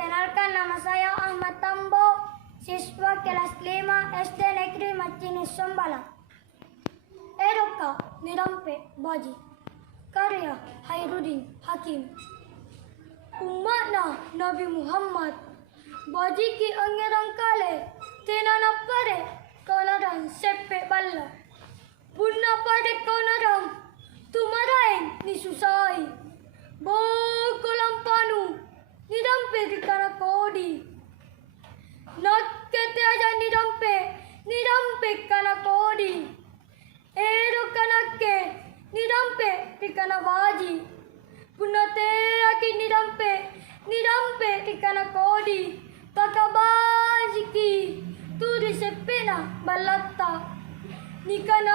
Perkenalkan, nama saya Ahmad Tambo, siswa kelas 5 SD Negeri Maccini Sombalang. Eroka, Nirampe, Baji. Karya Hairudin Hakim. Umatna Nabi Muhammad, Baji ki angerang kale, tenana pare, kaunaran seppe balla. Bunna pare kaunaran, tumarain ni susai. Bokolam panu, Nirampe di kana kodi. Nakkete aja Nirampe kana kodi. Eroka nakke, Nirampe di kana Baji. Punate aki Nirampe di kana kodi. Paka Baji ki, turi seppena balatta. Nikana